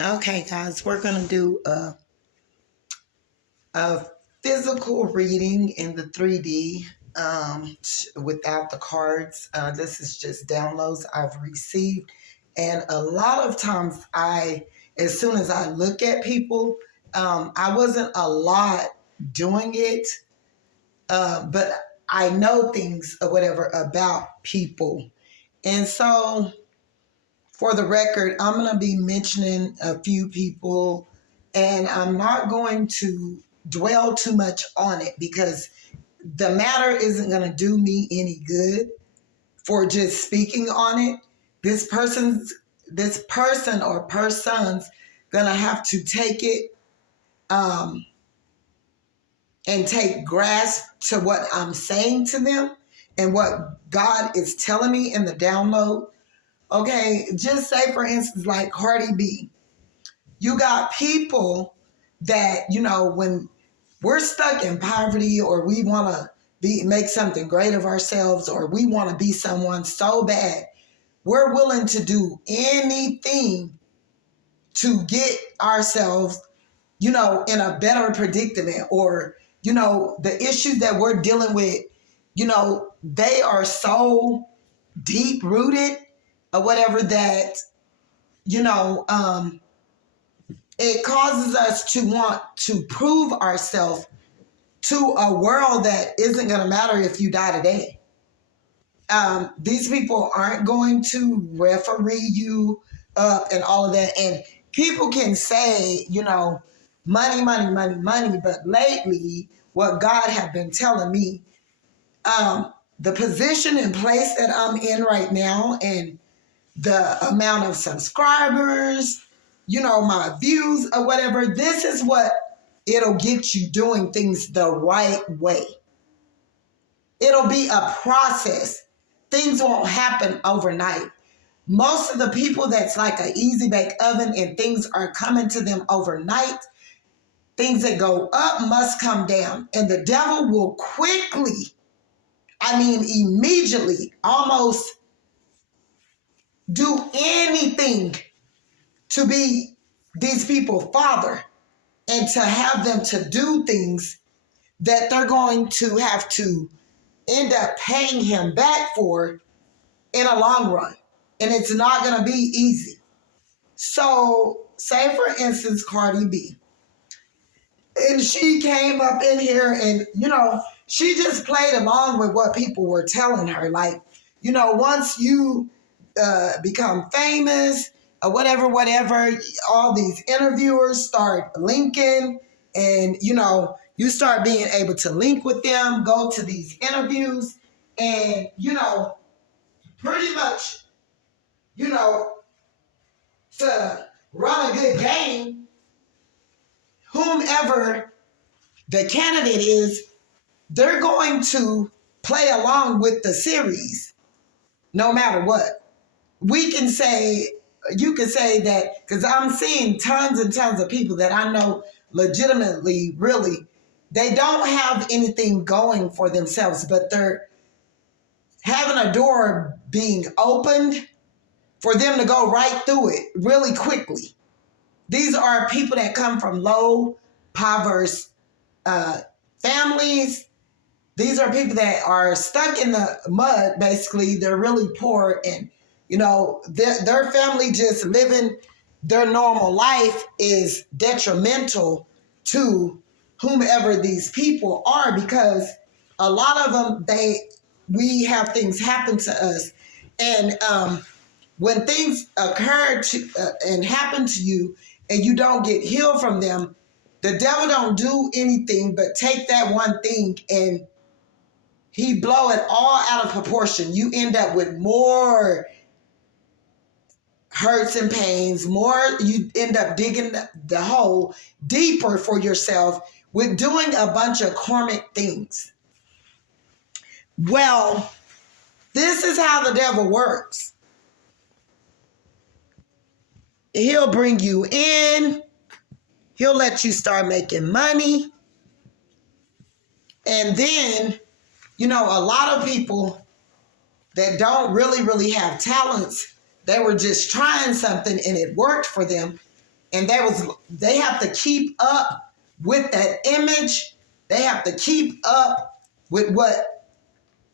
Okay, guys, we're going to do a physical reading in the 3D without the cards. This is just downloads I've received. And a lot of times, as soon as I look at people, I wasn't a lot doing it, but I know things or whatever about people. And so, for the record, I'm going to be mentioning a few people, and I'm not going to dwell too much on it because the matter isn't going to do me any good for just speaking on it. This person or persons gonna have to take it and take grasp to what I'm saying to them and what God is telling me in the download. Okay, just say for instance, like Cardi B, you got people that, when we're stuck in poverty or we want to make something great of ourselves or we want to be someone so bad, we're willing to do anything to get ourselves, in a better predicament, or, the issues that we're dealing with, they are so deep rooted or whatever that, it causes us to want to prove ourselves to a world that isn't going to matter if you die today. These people aren't going to referee you up and all of that. And people can say, money, money, money, money. But lately, what God had been telling me, the position and place that I'm in right now and the amount of subscribers, my views or whatever, this is what it'll get you doing things the right way. It'll be a process. Things won't happen overnight. Most of the people that's like an easy bake oven and things are coming to them overnight, things that go up must come down. And the devil will quickly, immediately, almost do anything to be these people father and to have them to do things that they're going to have to end up paying him back for in a long run. And it's not going to be easy. So, say for instance, Cardi B. And she came up in here and, she just played along with what people were telling her. Like, once you become famous or whatever, all these interviewers start linking and, you start being able to link with them, go to these interviews and, pretty much, to run a good game, whomever the candidate is, they're going to play along with the series no matter what. You can say that, because I'm seeing tons and tons of people that I know legitimately, really, they don't have anything going for themselves, but they're having a door being opened for them to go right through it really quickly. These are people that come from low, poverty families. These are people that are stuck in the mud, basically. They're really poor and, their family just living their normal life is detrimental to whomever these people are, because a lot of them, we have things happen to us. And when things occur and happen to you and you don't get healed from them, the devil don't do anything but take that one thing and he blow it all out of proportion. You end up with more hurts and pains, you end up digging the hole deeper for yourself with doing a bunch of karmic things. Well, this is how the devil works. He'll bring you in. He'll let you start making money. And then, a lot of people that don't really, really have talents, they were just trying something and it worked for them. And they have to keep up with that image. They have to keep up with what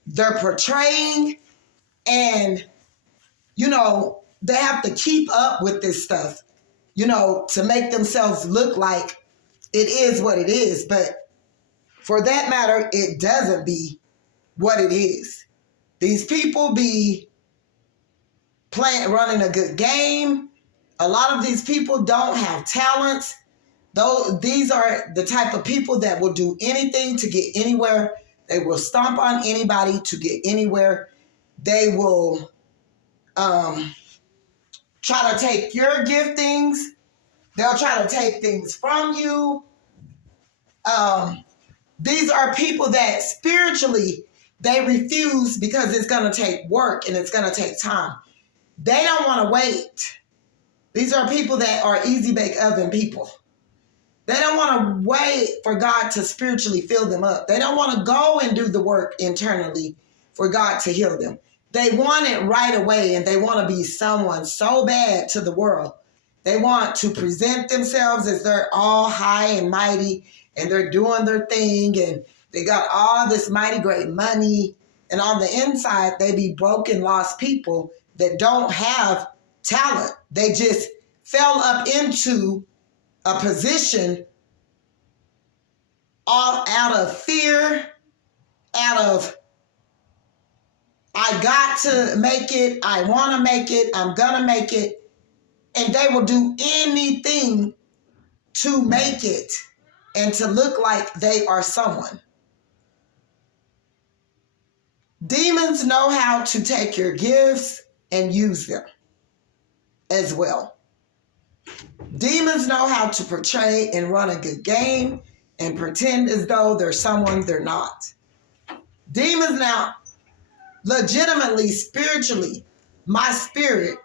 they're portraying. And, they have to keep up with this stuff, to make themselves look like it is what it is. But for that matter, it doesn't be what it is. These people be running a good game. A lot of these people don't have talents. Though these are the type of people that will do anything to get anywhere. They will stomp on anybody to get anywhere. They will try to take your giftings. They'll try to take things from you. These are people that spiritually, they refuse because it's going to take work and it's going to take time. They don't want to wait. These are people that are easy bake oven people. They don't want to wait for God to spiritually fill them up. They don't want to go and do the work internally for God to heal them. They want it right away, and they want to be someone so bad to the world. They want to present themselves as they're all high and mighty, and they're doing their thing, and they got all this mighty great money. And on the inside, they be broken, lost people that don't have talent. They just fell up into a position all out of fear, out of, I got to make it, I want to make it, I'm going to make it. And they will do anything to make it and to look like they are someone. Demons know how to take your gifts and use them as well. Demons know how to portray and run a good game and pretend as though they're someone they're not. Demons now, legitimately, spiritually, my spirit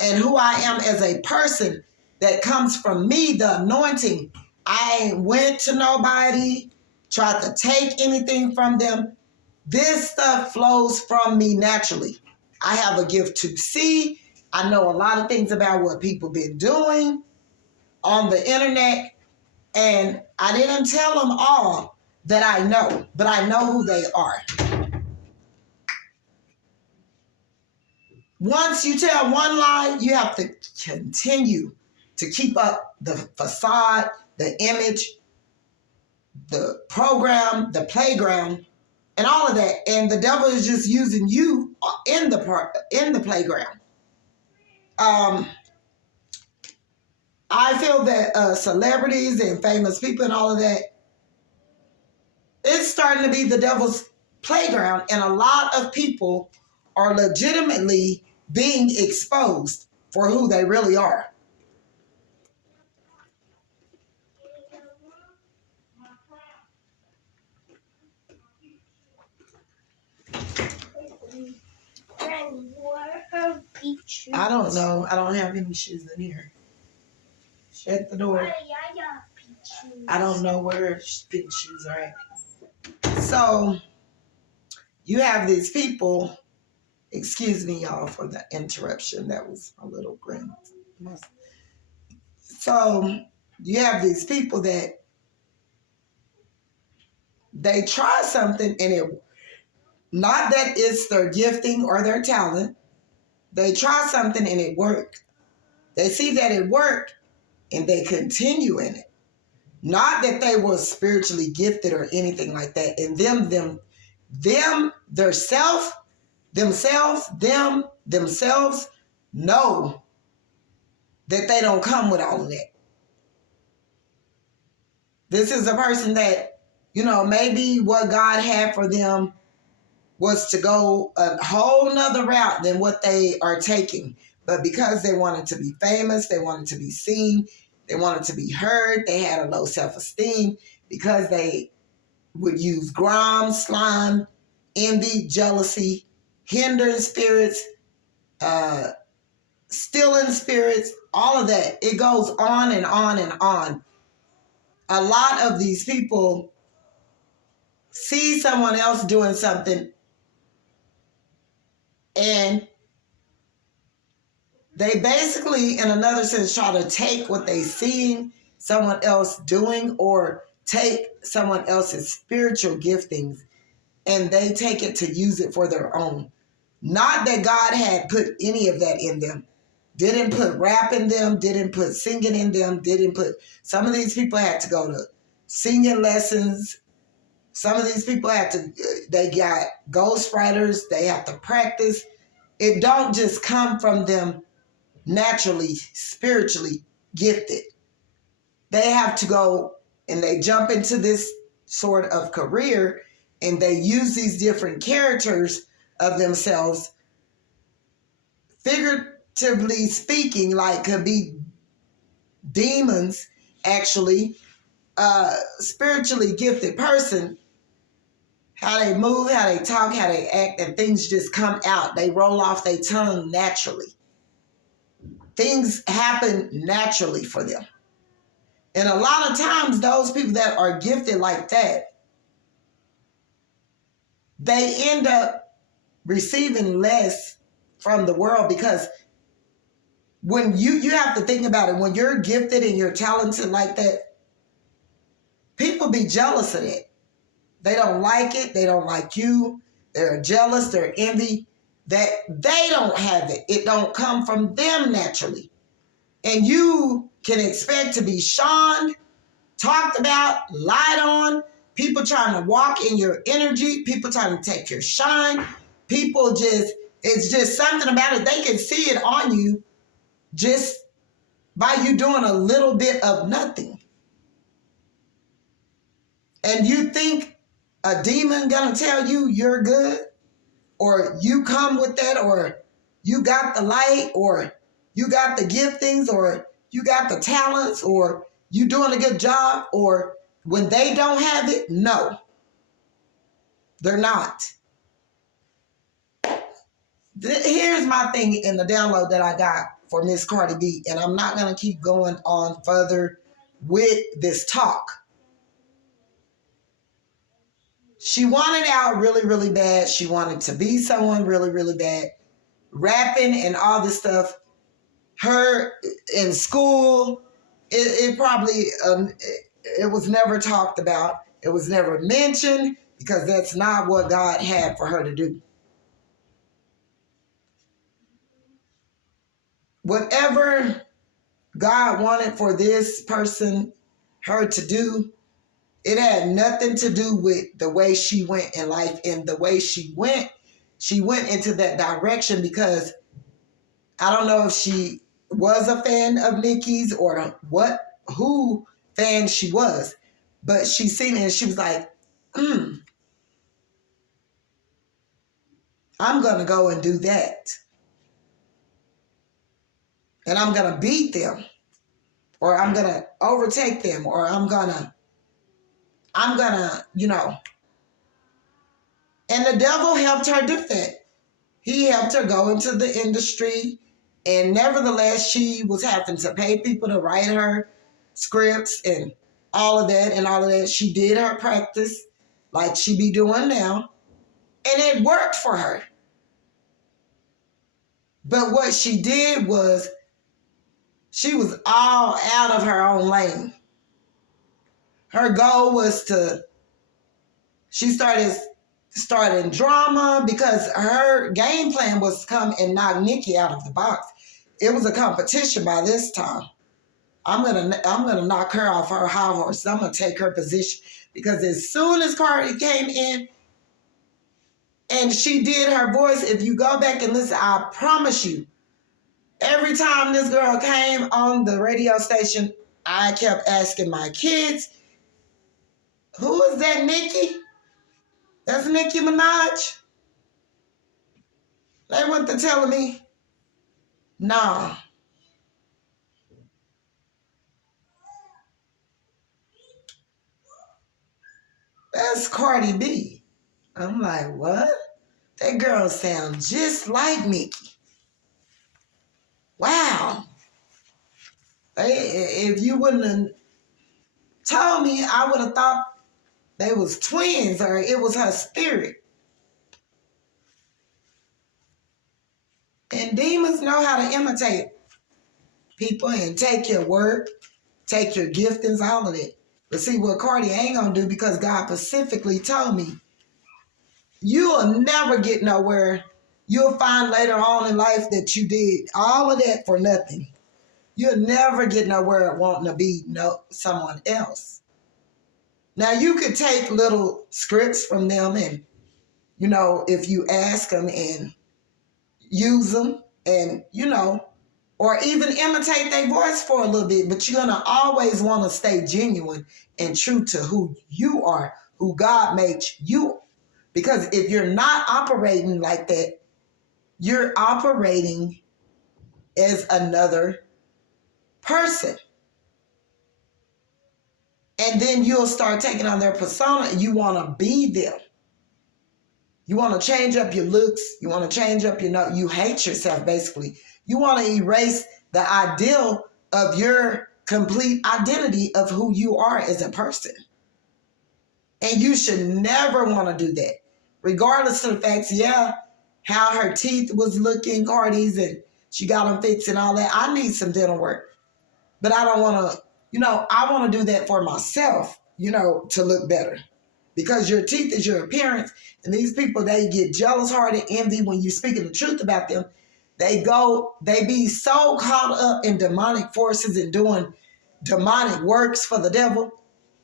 and who I am as a person that comes from me, the anointing. I ain't went to nobody, tried to take anything from them. This stuff flows from me naturally. I have a gift to see. I know a lot of things about what people been doing on the internet, and I didn't tell them all that I know, but I know who they are. Once you tell one lie, you have to continue to keep up the facade, the image, the program, the playground, and all of that. And the devil is just using you in the playground. I feel that celebrities and famous people and all of that, it's starting to be the devil's playground, and a lot of people are legitimately being exposed for who they really are. I don't know. I don't have any shoes in here. Shut the door. I don't know where pink shoes are at. So you have these people. Excuse me, y'all, for the interruption. That was a little grim. So you have these people that they try something, and it, not that it's their gifting or their talent. They try something and it worked. They see that it worked and they continue in it. Not that they were spiritually gifted or anything like that. And themselves know that they don't come with all of that. This is a person that, maybe what God had for them was to go a whole nother route than what they are taking. But because they wanted to be famous, they wanted to be seen, they wanted to be heard, they had a low self-esteem because they would use grime, slime, envy, jealousy, hindering spirits, stealing spirits, all of that. It goes on and on and on. A lot of these people see someone else doing something and They basically, in another sense, try to take what they seeing someone else doing, or take someone else's spiritual giftings, and they take it to use it for their own. Not that God had put any of that in them. Didn't put rap in them, didn't put singing in them, didn't put... Some of these people had to go to singing lessons. Some of these people had to, they got ghostwriters, they have to practice. It don't just come from them naturally, spiritually gifted. They have to go and they jump into this sort of career, and they use these different characters of themselves, figuratively speaking, like could be demons, actually. Spiritually gifted person, how they move, how they talk, how they act, and things just come out. They roll off their tongue naturally. Things happen naturally for them. And a lot of times, those people that are gifted like that, they end up receiving less from the world, because when you have to think about it, when you're gifted and you're talented like that, people be jealous of it. They don't like it. They don't like you. They're jealous. They're envy that they don't have it. It don't come from them naturally. And you can expect to be shunned, talked about, lied on, people trying to walk in your energy, people trying to take your shine. People just, it's just something about it. They can see it on you just by you doing a little bit of nothing. And you think a demon gonna tell you you're good, or you come with that, or you got the light, or you got the giftings, or you got the talents, or you doing a good job, or when they don't have it? No, they're not. Here's my thing in the download that I got for Miss Cardi B, and I'm not gonna keep going on further with this talk. She wanted out really, really bad. She wanted to be someone really, really bad. Rapping and all this stuff. Her in school, it probably, it was never talked about. It was never mentioned, because that's not what God had for her to do. Whatever God wanted for this person, her to do, it had nothing to do with the way she went in life. And the way she went into that direction because I don't know if she was a fan of Nicki's or who fan she was, but she seen it and she was like, I'm going to go and do that. And I'm going to beat them, or I'm going to overtake them, or I'm going to, and the devil helped her do that. He helped her go into the industry, and nevertheless, she was having to pay people to write her scripts and all of that. She did her practice like she be doing now, and it worked for her. But what she did was she was all out of her own lane. Her goal was she started drama because her game plan was to come and knock Nicki out of the box. It was a competition by this time. I'm gonna knock her off her high horse. I'm gonna take her position, because as soon as Cardi came in and she did her voice, if you go back and listen, I promise you, every time this girl came on the radio station, I kept asking my kids, who is that Nicki? That's Nicki Minaj? They went to telling me, nah. That's Cardi B. I'm like, what? That girl sounds just like Nicki. Wow. If you wouldn't have told me, I would have thought they was twins, or it was her spirit. And And demons know how to imitate people and take your work, take your giftings, all of that. But see, what Cardi ain't gonna do, because God specifically told me, you'll never get nowhere. You'll find later on in life that you did all of that for nothing. You'll never get nowhere wanting to be someone else. Now, you could take little scripts from them and, if you ask them and use them and, or even imitate their voice for a little bit, but you're going to always want to stay genuine and true to who you are, who God made you. Because if you're not operating like that, you're operating as another person. And then you'll start taking on their persona and you want to be them. You want to change up your looks. You want to change up you hate yourself, basically. You want to erase the ideal of your complete identity of who you are as a person. And you should never want to do that. Regardless of the facts, how her teeth was looking, Cardi's, and she got them fixed and all that. I need some dental work. But I don't want to, I want to do that for myself, to look better. Because your teeth is your appearance. And these people, they get jealous, hard, and envy when you're speaking the truth about them. They be so caught up in demonic forces and doing demonic works for the devil.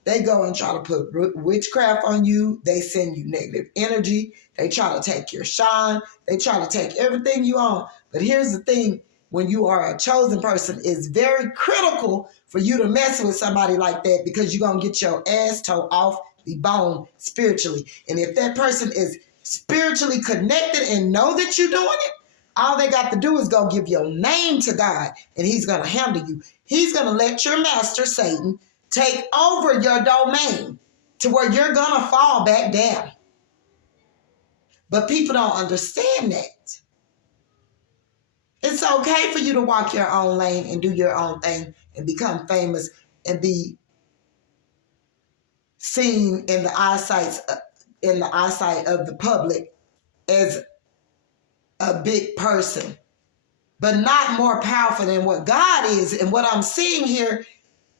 They go and try to put witchcraft on you. They send you negative energy. They try to take your shine. They try to take everything you own. But here's the thing. When you are a chosen person, it's very critical for you to mess with somebody like that, because you're going to get your ass toe off the bone spiritually. And if that person is spiritually connected and know that you're doing it, all they got to do is go give your name to God, and he's going to handle you. He's going to let your master, Satan, take over your domain to where you're going to fall back down. But people don't understand that. It's okay for you to walk your own lane and do your own thing and become famous and be seen in the eyesight of the public as a big person, but not more powerful than what God is. And what I'm seeing here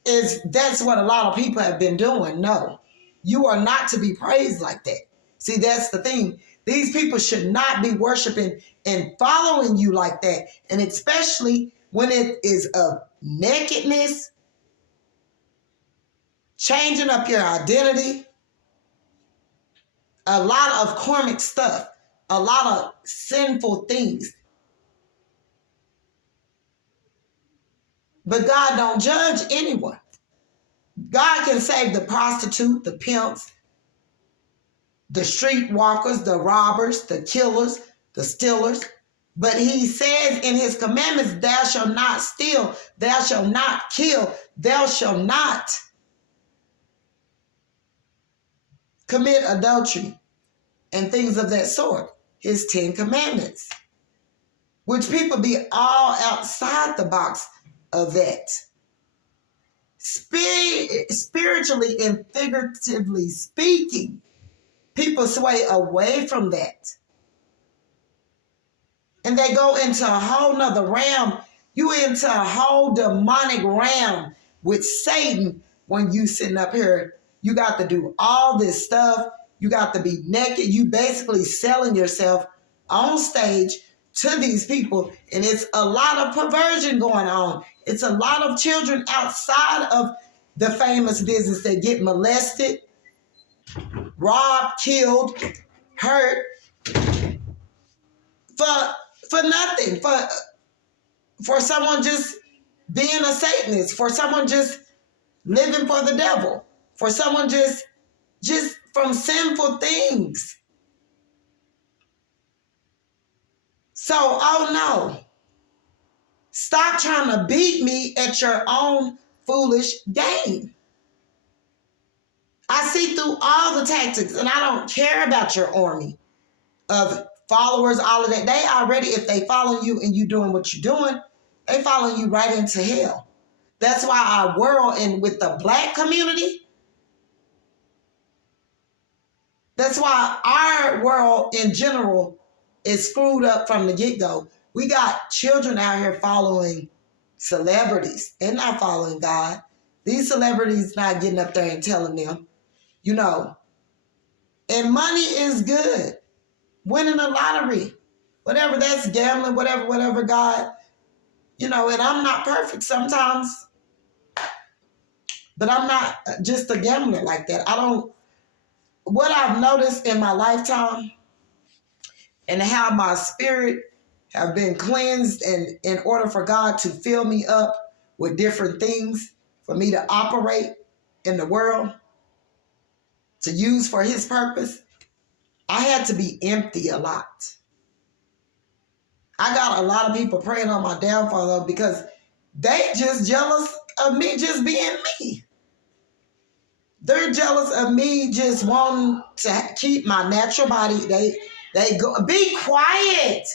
is that's what a lot of people have been doing. No, you are not to be praised like that. See, that's the thing. These people should not be worshiping and following you like that. And especially when it is of nakedness, changing up your identity, a lot of karmic stuff, a lot of sinful things. But God don't judge anyone. God can save the prostitute, the pimps, the street walkers, the robbers, the killers, the stealers. But he says in his commandments, thou shalt not steal, thou shalt not kill, thou shalt not commit adultery and things of that sort. His 10 commandments, which people be all outside the box of that. Spiritually and figuratively speaking, people sway away from that. And they go into a whole nother realm. You into a whole demonic realm with Satan when you sitting up here. You got to do all this stuff. You got to be naked. You basically selling yourself on stage to these people. And it's a lot of perversion going on. It's a lot of children outside of the famous business that get molested, robbed, killed, hurt for nothing, for someone just being a Satanist, for someone just living for the devil, for someone just from sinful things. So, oh no. Stop trying to beat me at your own foolish game. I see through all the tactics, and I don't care about your army of followers, all of that. They already, if they follow you and you doing what you're doing, they follow you right into hell. That's why our world, and with the Black community, that's why our world in general is screwed up from the get-go. We got children out here following celebrities and not following God. These celebrities not getting up there and telling them, you know, and money is good. Winning a lottery, whatever, that's gambling, whatever, God, you know, and I'm not perfect sometimes, but I'm not just a gambler like that. What I've noticed in my lifetime and how my spirit have been cleansed, and in order for God to fill me up with different things for me to operate in the world, to use for his purpose, I had to be empty a lot. I got a lot of people praying on my downfall though, because they just jealous of me just being me. They're jealous of me just wanting to keep my natural body. They go, be quiet.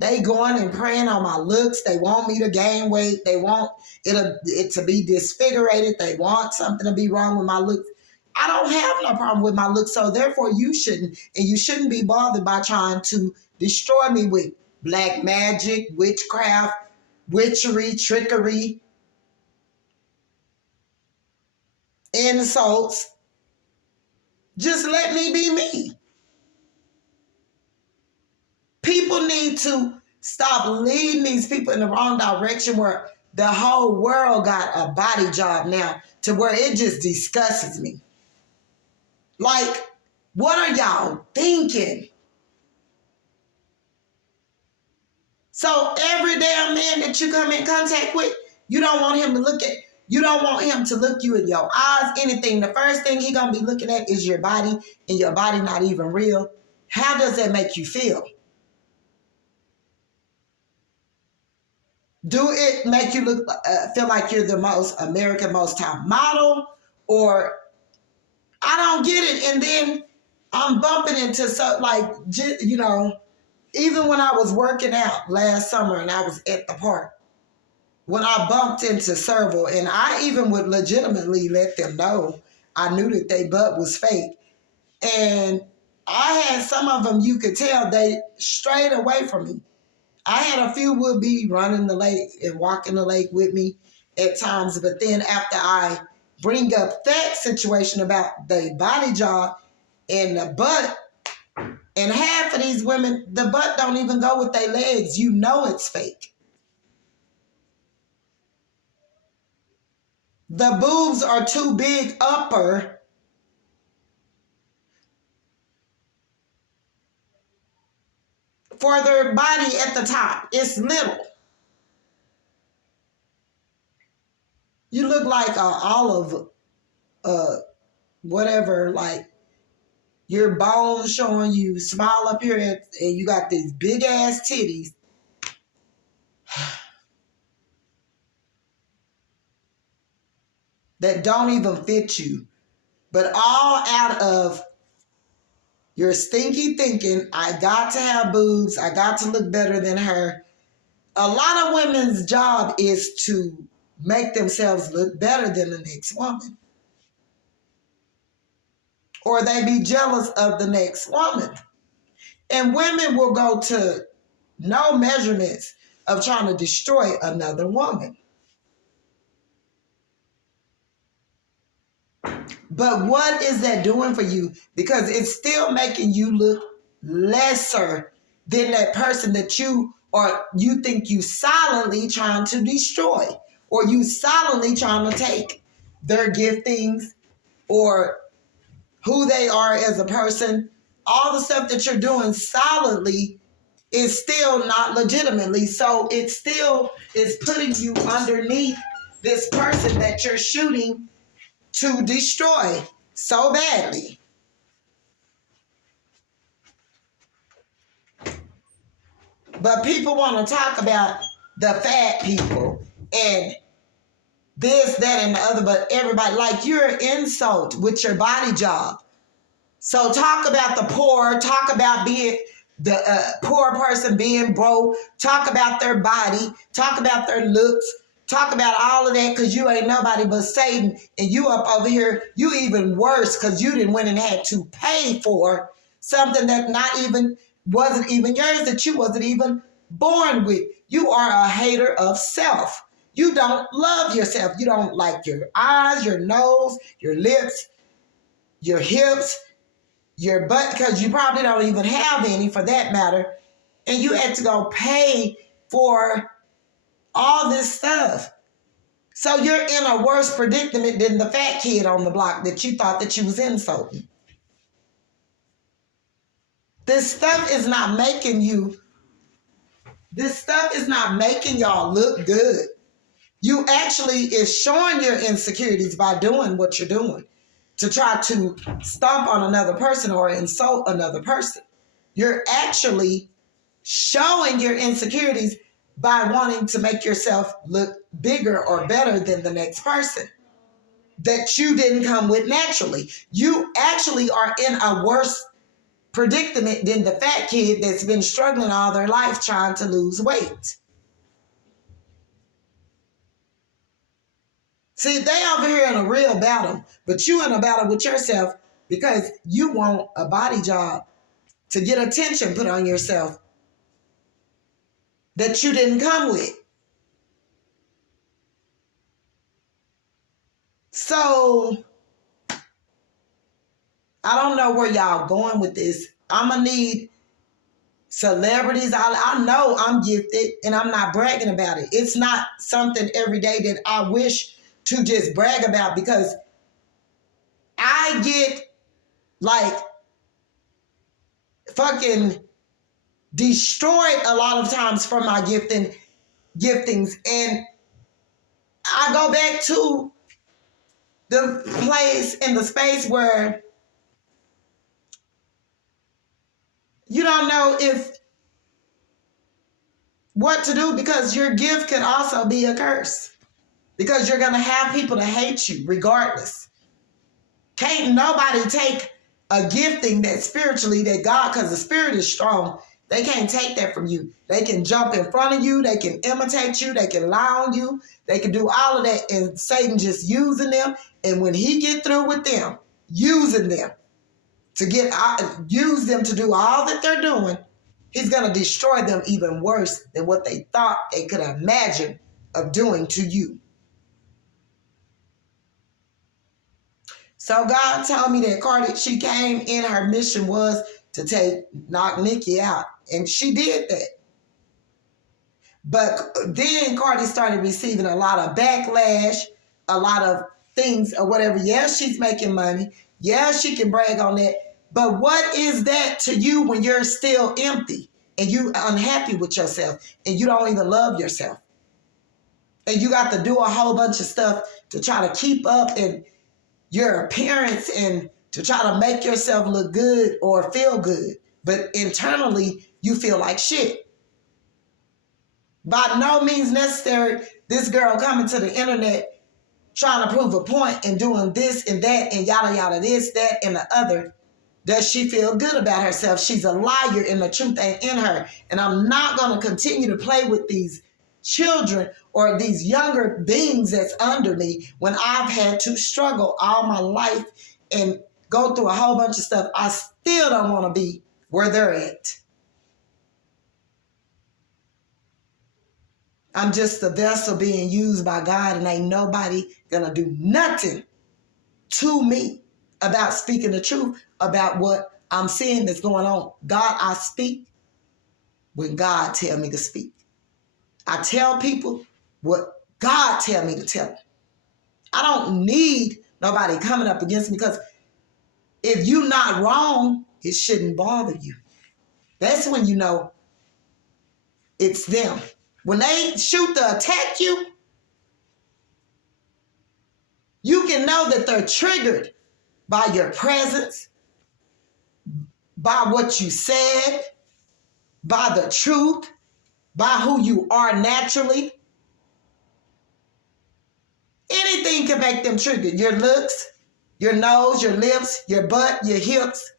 They going and praying on my looks. They want me to gain weight. They want it to be disfigured. They want something to be wrong with my looks. I don't have no problem with my looks, so therefore you shouldn't. And you shouldn't be bothered by trying to destroy me with black magic, witchcraft, witchery, trickery, insults. Just let me be me. People need to stop leading these people in the wrong direction where the whole world got a body job now to where it just disgusts me. Like, what are y'all thinking? So every damn man that you come in contact with, you don't want him to look you in your eyes, anything. The first thing he gonna be looking at is your body, and your body not even real. How does that make you feel? Do it make you feel like you're the most American most top model? Or I don't get it. And then I'm bumping into even when I was working out last summer and I was at the park, when I bumped into several, and I even would legitimately let them know I knew that their butt was fake. And I had some of them, you could tell they strayed away from me. I had a few would be running the lake and walking the lake with me at times, but then after I bring up that situation about the body job and the butt, and half of these women, the butt don't even go with their legs. You know it's fake. The boobs are too big upper for their body at the top. It's little. You look like an olive, whatever, like your bones showing, you smile up here and you got these big ass titties. That don't even fit you. But all out of your stinky thinking, I got to have boobs, I got to look better than her. A lot of women's job is to make themselves look better than the next woman. Or they be jealous of the next woman. And women will go to no measurements of trying to destroy another woman. But what is that doing for you? Because it's still making you look lesser than that person that you think you silently trying to destroy, or you silently trying to take their giftings or who they are as a person. All the stuff that you're doing silently is still not legitimately. So it still is putting you underneath this person that you're shooting to destroy so badly. But people want to talk about the fat people and this, that, and the other, but everybody, like, you're an insult with your body job. So talk about the poor, talk about being the poor person being broke, talk about their body, talk about their looks, talk about all of that, because you ain't nobody but Satan, and you up over here, you even worse because you didn't went and had to pay for something that wasn't even yours, that you wasn't even born with. You are a hater of self. You don't love yourself. You don't like your eyes, your nose, your lips, your hips, your butt, because you probably don't even have any for that matter. And you had to go pay for all this stuff. So you're in a worse predicament than the fat kid on the block that you thought that you was insulting. This stuff is not making y'all look good. You actually is showing your insecurities by doing what you're doing to try to stomp on another person or insult another person. You're actually showing your insecurities by wanting to make yourself look bigger or better than the next person that you didn't come with naturally. You actually are in a worse predicament than the fat kid that's been struggling all their life trying to lose weight. See, they over here in a real battle, but you in a battle with yourself because you want a body job to get attention put on yourself that you didn't come with. So, I don't know where y'all going with this. I'm going to need celebrities. I know I'm gifted and I'm not bragging about it. It's not something every day that I wish to just brag about because I get like fucking destroyed a lot of times from my giftings. And I go back to the place in the space where you don't know if what to do because your gift can also be a curse because you're going to have people to hate you regardless. Can't nobody take a gifting that spiritually that God, because the spirit is strong, they can't take that from you. They can jump in front of you. They can imitate you. They can lie on you. They can do all of that. And Satan just using them. And when he get through with them, using them use them to do all that they're doing, he's going to destroy them even worse than what they thought they could imagine of doing to you. So God told me that Cardi, she came in, her mission was to knock Nikki out. And she did that. But then Cardi started receiving a lot of backlash, a lot of things or whatever. Yeah, she's making money. Yeah, she can brag on that. But what is that to you when you're still empty and you unhappy with yourself and you don't even love yourself? And you got to do a whole bunch of stuff to try to keep up in your appearance and to try to make yourself look good or feel good. But internally, you feel like shit. By no means necessary, this girl coming to the internet trying to prove a point and doing this and that and yada yada this, that, and the other. Does she feel good about herself? She's a liar and the truth ain't in her. And I'm not going to continue to play with these children or these younger beings that's under me when I've had to struggle all my life and go through a whole bunch of stuff. I still don't want to be where they're at. I'm just a vessel being used by God and ain't nobody gonna do nothing to me about speaking the truth about what I'm seeing that's going on. God, I speak when God tell me to speak. I tell people what God tell me to tell them. I don't need nobody coming up against me because if you're not wrong, it shouldn't bother you. That's when you know it's them. When they shoot to attack you, you can know that they're triggered by your presence, by what you said, by the truth, by who you are naturally. Anything can make them triggered. Your looks, your nose, your lips, your butt, your hips,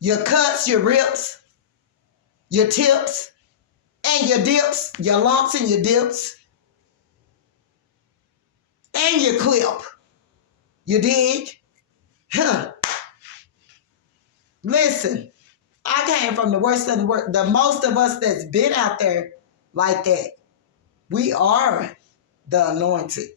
your cuts, your rips, your tips, and your dips, your lumps and your dips, and your clip. You dig? Huh. Listen, I came from the worst of the worst. The most of us that's been out there like that, we are the anointed.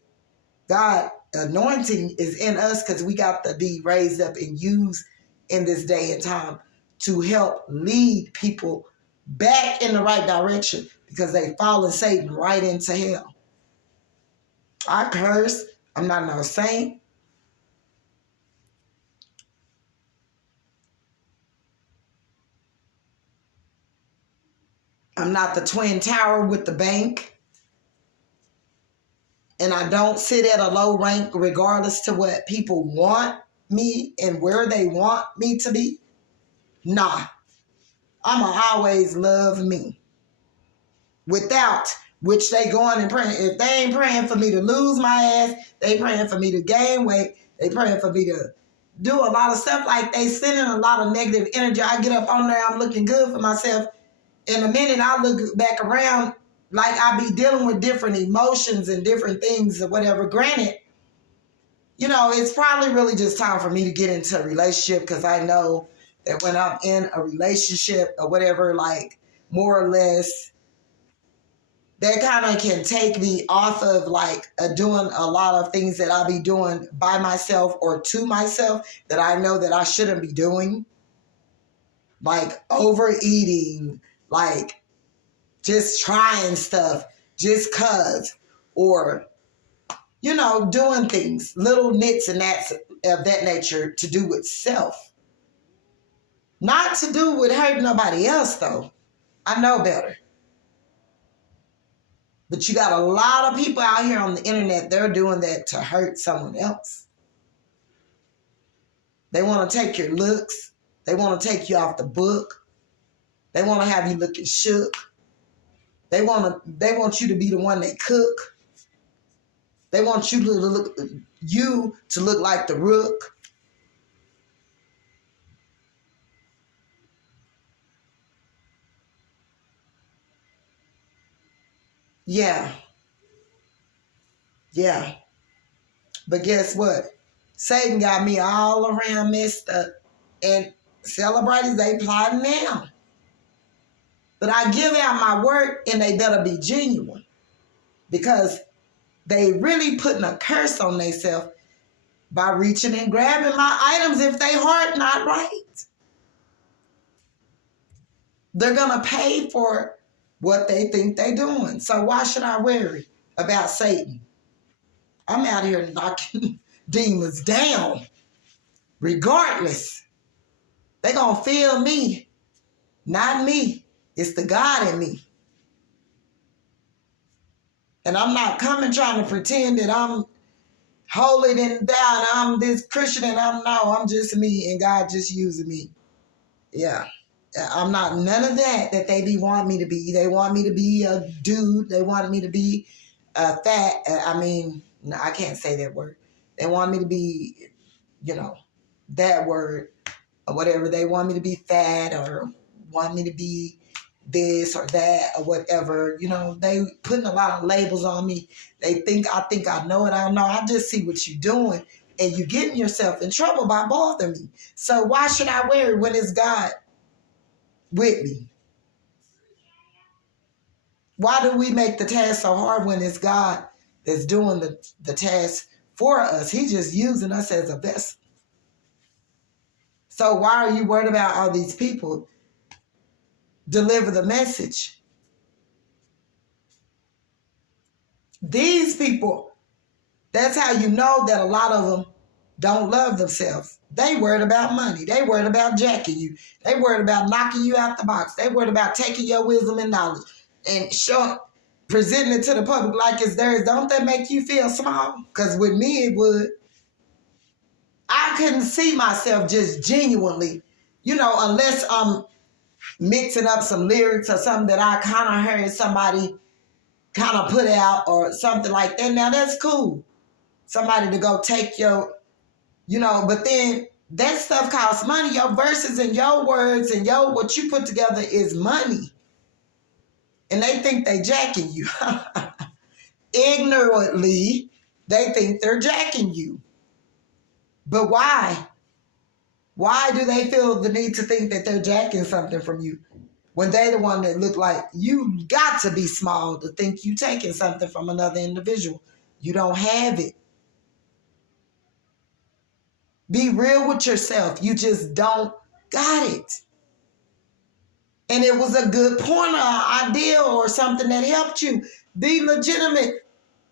God anointing is in us because we got to be raised up and used in this day and time to help lead people back in the right direction because they follow Satan right into hell. I curse. I'm not no saint. I'm not the twin tower with the bank. And I don't sit at a low rank regardless to what people want me and where they want me to be. Nah, I'ma always love me. Without which they going and praying. If they ain't praying for me to lose my ass, they praying for me to gain weight. They praying for me to do a lot of stuff like they sending a lot of negative energy. I get up on there, I'm looking good for myself. In a minute, I look back around like I be dealing with different emotions and different things or whatever. Granted, you know, it's probably really just time for me to get into a relationship because I know that when I'm in a relationship or whatever, like more or less, that kind of can take me off of like doing a lot of things that I'll be doing by myself or to myself that I know that I shouldn't be doing. Like overeating, like just trying stuff just cause, or, you know, doing things, little nits and nats of that nature to do with self. Not to do with hurting nobody else though. I know better. But you got a lot of people out here on the internet, they're doing that to hurt someone else. They want to take your looks. They want to take you off the book. They want to have you looking shook. They want you to be the one they cook. They want you to look like the rook. Yeah. Yeah. But guess what? Satan got me all around messed up. And celebrities, they plotting now. But I give out my work and they better be genuine. Because they really putting a curse on themselves by reaching and grabbing my items if they heart not right. They're going to pay for what they think they're doing. So why should I worry about Satan? I'm out here knocking demons down. Regardless, they're going to feel me, not me. It's the God in me. And I'm not coming trying to pretend that I'm holy and down. I'm this Christian and I'm just me and God just using me. Yeah. I'm not none of that they be want me to be. They want me to be a dude. They want me to be fat. No, I can't say that word. They want me to be, you know, that word or whatever. They want me to be fat or want me to be this or that or whatever. You know, they putting a lot of labels on me. They think I know it. I don't know. I just see what you're doing and you getting yourself in trouble by bothering me. So why should I worry when it's God with me? Why do we make the task so hard when it's God that's doing the task for us? He's just using us as a vessel. So why are you worried about all these people? Deliver the message. These people, that's how you know that a lot of them don't love themselves. They worried about money. They worried about jacking you. They worried about knocking you out the box. They worried about taking your wisdom and knowledge and presenting it to the public like it's theirs. Don't that make you feel small? Because with me, it would. I couldn't see myself just genuinely, you know, unless I'm mixing up some lyrics or something that I kind of heard somebody kind of put out or something like that. Now, that's cool. Somebody to go take your, you know, but then that stuff costs money. Your verses and your words and what you put together is money. And they think they jacking you. Ignorantly, they think they're jacking you. But why? Why do they feel the need to think that they're jacking something from you when they the one that look like you got to be small to think you taking something from another individual? You don't have it. Be real with yourself. You just don't got it. And it was a good point or idea or something that helped you. Be legitimate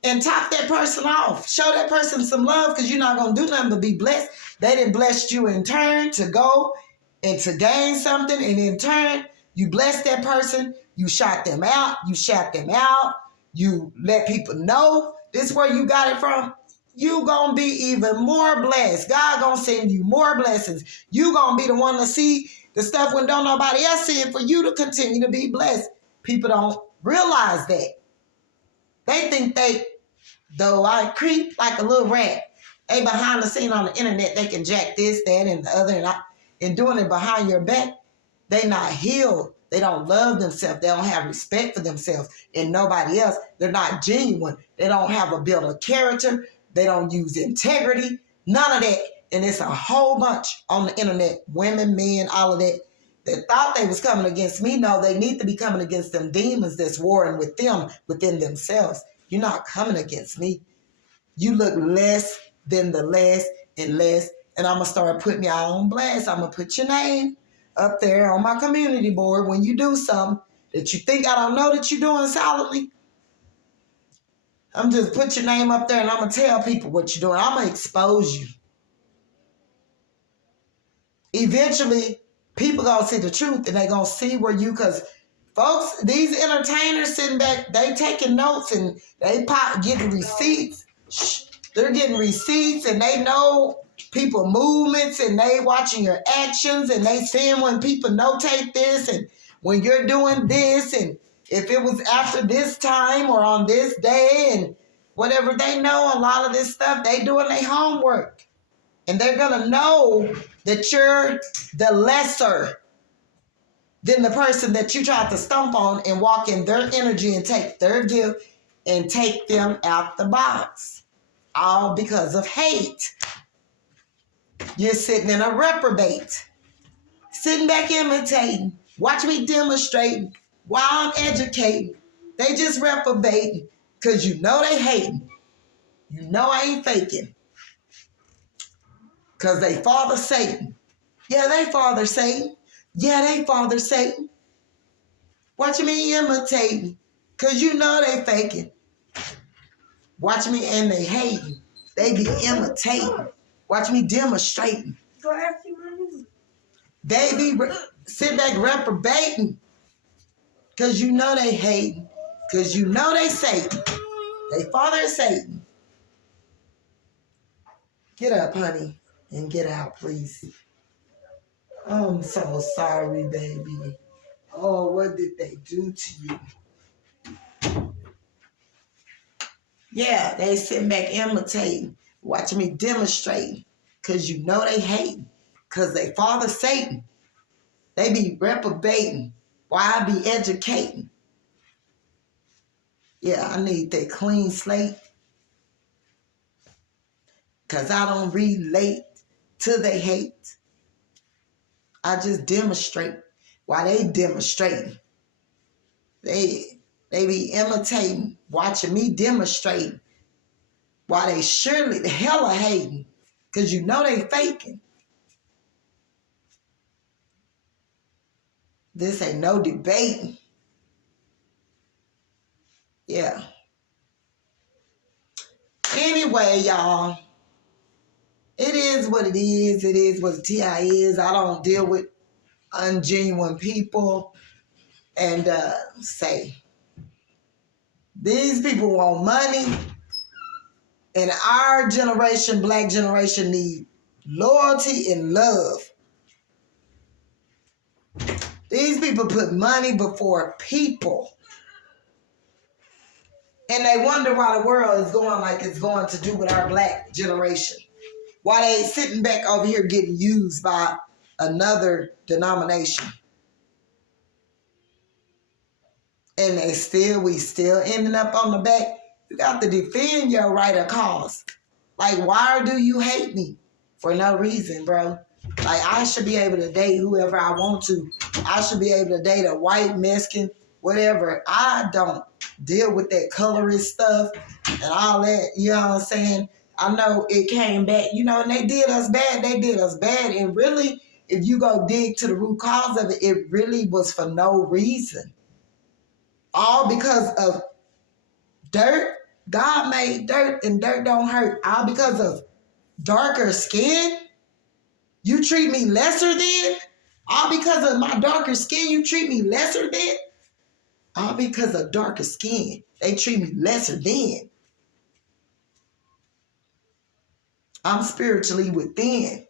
and top that person off. Show that person some love because you're not going to do nothing but be blessed. They didn't bless you in turn to go and to gain something. And in turn, you bless that person. You shout them out. You shout them out. You let people know this is where you got it from. You going to be even more blessed. God going to send you more blessings. You going to be the one to see the stuff when don't nobody else see it for you to continue to be blessed. People don't realize that. They think though I creep like a little rat, they behind the scene on the internet, they can jack this, that, and the other, and doing it behind your back. They not healed. They don't love themselves. They don't have respect for themselves and nobody else. They're not genuine. They don't have a build of character. They don't use integrity. None of that. And it's a whole bunch on the internet, women, men, all of that thought they was coming against me. No, they need to be coming against them demons that's warring with them within themselves. You're not coming against me. You look less than the less and less. And I'm going to start putting y'all on blast. I'm going to put your name up there on my community board when you do something that you think I don't know that you're doing solidly. I'm just put your name up there and I'm going to tell people what you're doing. I'm going to expose you. Eventually, people gonna see the truth and they gonna see where you, because folks, these entertainers sitting back, they taking notes and they getting receipts. They're getting receipts and they know people movements and they watching your actions and they seeing when people notate this and when you're doing this and if it was after this time or on this day and whatever. They know a lot of this stuff. They doing their homework. And they're going to know that you're the lesser than the person that you tried to stomp on and walk in their energy and take their gift and take them out the box. All because of hate. You're sitting in a reprobate. Sitting back imitating. Watch me demonstrating while I'm educating. They just reprobating because you know they hating. You know I ain't faking. Because they father Satan. Yeah, they father Satan. Yeah, they father Satan. Watch me imitating. Because you know they faking. Watch me and they hating. They be imitating. Watch me demonstrating. They be sit back reprobating. Because you know they hating. Because you know they Satan. They father Satan. Get up, honey. And get out, please. I'm so sorry, baby. Oh, what did they do to you? Yeah, they sitting back imitating, watching me demonstrating, because you know they hating, because they father Satan. They be reprobating while I be educating. Yeah, I need that clean slate, because I don't relate to the hate. I just demonstrate while they demonstrating. They be imitating, watching me demonstrate while they surely the hell are hating, because you know they faking. This ain't no debating. Yeah. Anyway, y'all, it is what it is. It is what the TI is. I don't deal with ungenuine people. And say, these people want money. And our generation, black generation, need loyalty and love. These people put money before people. And they wonder why the world is going like it's going to do with our black generation. Why they sitting back over here getting used by another denomination. And we still ending up on the back. You got to defend your right of cause. Like, why do you hate me? For no reason, bro. Like, I should be able to date whoever I want to. I should be able to date a white, Mexican, whatever. I don't deal with that colorist stuff and all that. You know what I'm saying? I know it came back, you know, and they did us bad. They did us bad. And really, if you go dig to the root cause of it, it really was for no reason. All because of dirt. God made dirt and dirt don't hurt. All because of darker skin. You treat me lesser than? All because of my darker skin, you treat me lesser than? All because of darker skin, they treat me lesser than. I'm spiritually within.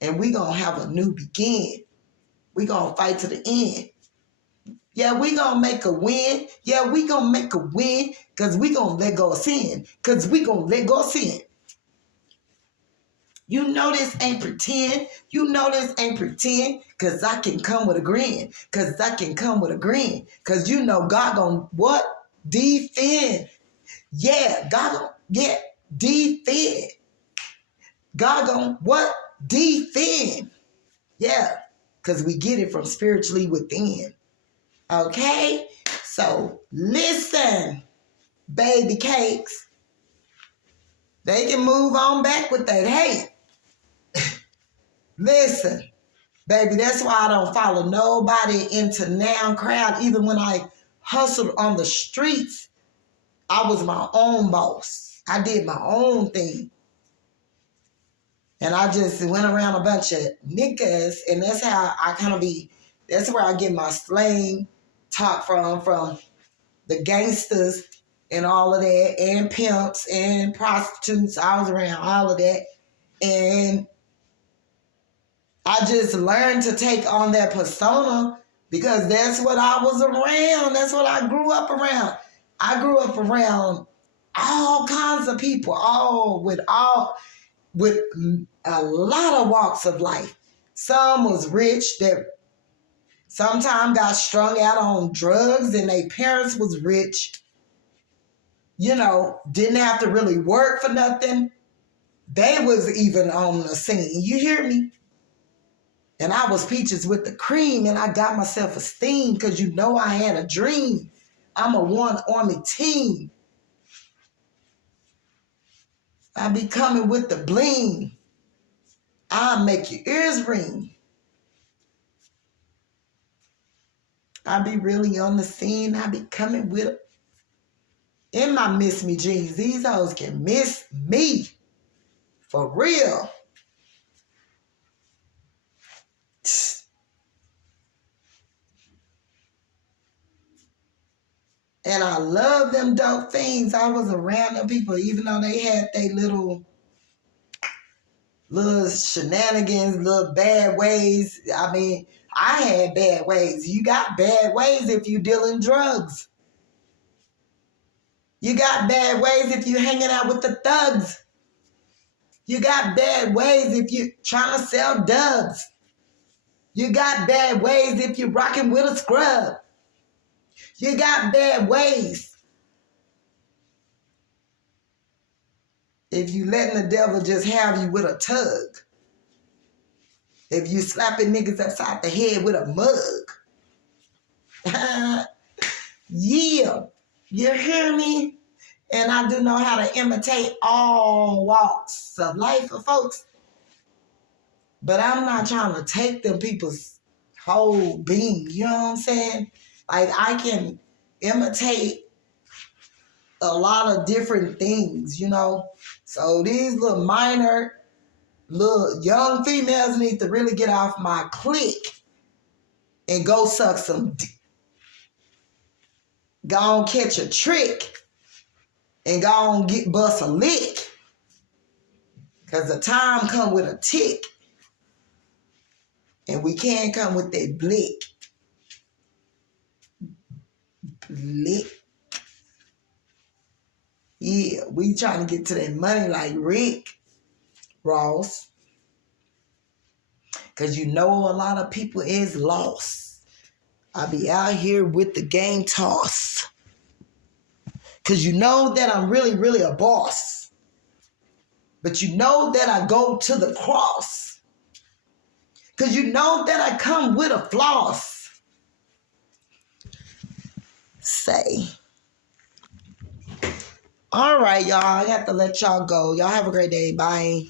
And we gonna have a new begin. We gonna fight to the end. Yeah, we gonna make a win. Yeah, we gonna make a win because we gonna let go of sin. Because we gonna let go of sin. You know this ain't pretend. You know this ain't pretend because I can come with a grin. Because I can come with a grin. Because you know God gonna what? Defend. Yeah, God gonna, yeah, defend. God gonna what? Defend. Yeah, because we get it from spiritually within. Okay? So listen, baby cakes. They can move on back with that hate. Listen, baby, that's why I don't follow nobody into noun crowd. Even when I hustled on the streets, I was my own boss. I did my own thing. And I just went around a bunch of niggas, and that's how I kind of be, that's where I get my slang talk from the gangsters and all of that, and pimps and prostitutes. I was around all of that. And I just learned to take on that persona because that's what I was around. That's what I grew up around. I grew up around all kinds of people, with a lot of walks of life. Some was rich that sometimes got strung out on drugs and their parents was rich. You know, didn't have to really work for nothing. They was even on the scene. You hear me? And I was peaches with the cream, and I got my self-esteem because you know I had a dream. I'm a one-army team. I be coming with the bling. I'll make your ears ring. I be really on the scene. I be coming with in my Miss Me jeans. These hoes can miss me. For real. And I love them dope fiends. I was around them people, even though they had their little shenanigans, little bad ways. I mean, I had bad ways. You got bad ways if you dealing drugs. You got bad ways if you hanging out with the thugs. You got bad ways if you trying to sell dubs. You got bad ways if you rocking with a scrub. You got bad ways if you letting the devil just have you with a tug. If you slapping niggas upside the head with a mug. Yeah, you hear me? And I do know how to imitate all walks of life for folks. But I'm not trying to take them people's whole being, you know what I'm saying? Like, I can imitate a lot of different things, you know? So these little minor, little young females need to really get off my clique and go suck some dick. Go on catch a trick and go on bust a lick. Because the time come with a tick. And we can't come with that blick. Blick. Yeah, we trying to get to that money like Rick Ross. Because you know a lot of people is lost. I be out here with the game toss. Because you know that I'm really, really a boss. but you know that I go to the cross. Because you know that I come with a floss. Say. All right, y'all. I have to let y'all go. Y'all have a great day. Bye.